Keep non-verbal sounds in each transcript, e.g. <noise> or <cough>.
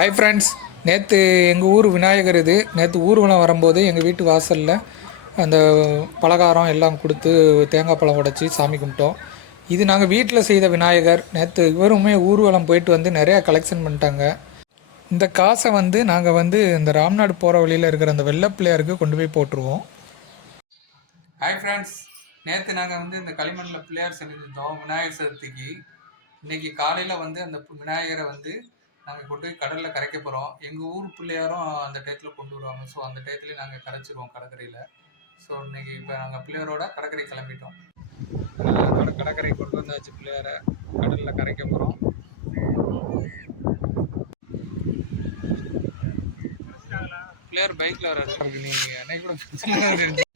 Hi friends நேற்று எங்கள் ஊர் விநாயகர் இது. நேற்று ஊர்வலம் வரும்போது எங்கள் வீட்டு வாசலில் அந்த பலகாரம் எல்லாம் கொடுத்து தேங்காய் பழம் உடைச்சி சாமி கும்பிட்டோம். இது நாங்கள் வீட்டில் செய்த விநாயகர். நேற்று இவருமே ஊர்வலம் போயிட்டு வந்து நிறையா கலெக்ஷன் பண்ணிட்டாங்க. இந்த காசை வந்து நாங்கள் வந்து இந்த ராம்நாடு போகிற வழியில் இருக்கிற அந்த வெள்ளை பிள்ளையாருக்கு கொண்டு போய் போட்டுருவோம். ஹாய் ஃப்ரெண்ட்ஸ் நேற்று நாங்கள் வந்து இந்த களிமண்ணில் பிள்ளையார் செஞ்சுருந்தோம். விநாயகர் சதுர்த்திக்கு. இன்னைக்கு காலையில் வந்து அந்த விநாயகரை வந்து நாங்கள் கொண்டு போய் கடலில் கரைக்க போகிறோம் எங்கள் ஊர் பிள்ளையாரும் அந்த டயத்தில் கொண்டு வருவாங்க. ஸோ அந்த டயத்துலேயே நாங்கள் கரைச்சிருவோம் கடற்கரையில். ஸோ இன்னைக்கு இப்போ நாங்கள் பிள்ளையாரோட கடற்கரை கிளம்பிட்டோம். அதோட கடற்கரை கொண்டு வந்தாச்சு பிள்ளையாரை. கடலில் கரைக்க போகிறோம் பிள்ளையார் பைக்கில் வர இருக்கு நீங்கள் <laughs> அன்னைக்கு கூட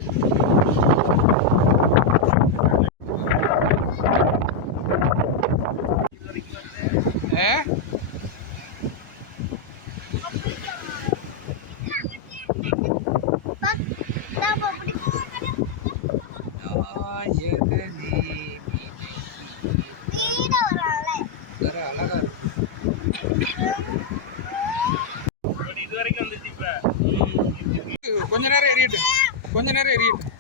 கொஞ்ச நேரம் எரியட்டு கொஞ்ச நேரம் எரியட்டு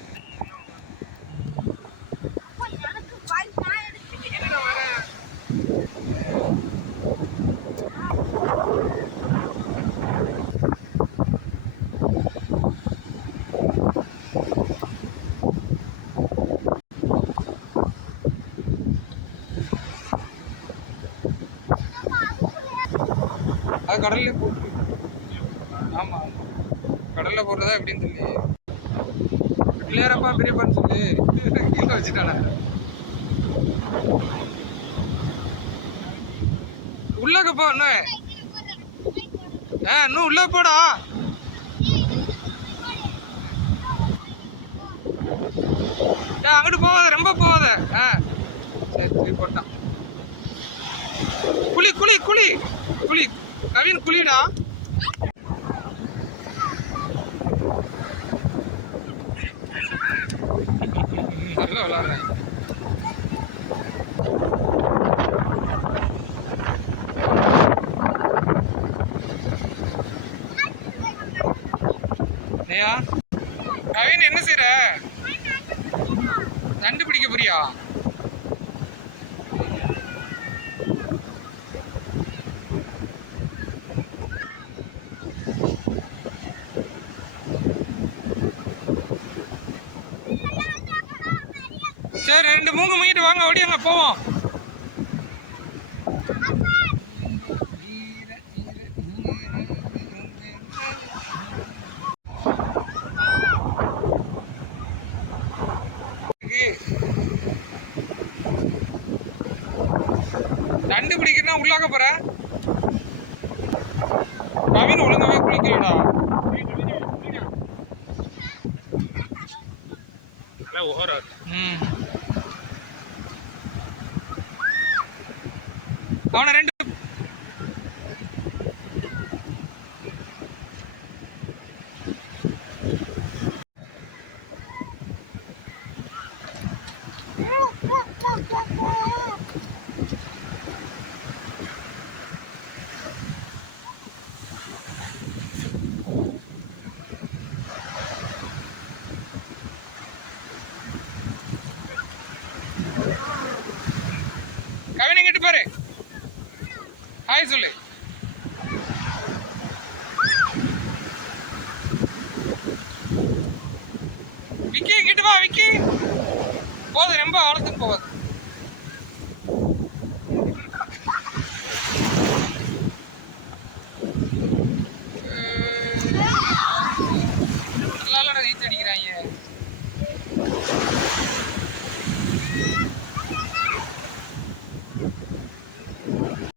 அது கடல்ல போட்டு. ஆமாம் கடலில் போடுறதா எப்படின்னு சொல்லி பிள்ளையாரப்பா பெரியப்பான்னு சொல்லி கீழே வச்சுட்டானே. உள்ளக்க போ இன்னும் ஆ இன்னும் உள்ள போடா. அங்கிட்டு போகாத ரொம்ப போகாத. ஆ சரி சரி போட்டான். குழி குழி குழி குளி கவின் குளிடா? நல்லா விளாட்றேன் ஏயா கவின் என்ன செய்யற நண்டு பிடிக்க போறியா? சரி ரெண்டு மூங்கு மூங்கிட்டு வாங்க ஓடியாங்க போவோம். நண்டு பிடிக்கிறனா உள்ளாக்க போற? கவின் ஒழுங்காவே குளிக்கலடா ம். அவனை ரெண்டு கவின் பாரு. ஹாய் சொல்லு. விக்கி இங்கிட்டு வா விக்கி. போதும் ரொம்ப ஆழத்துக்கு போகுது.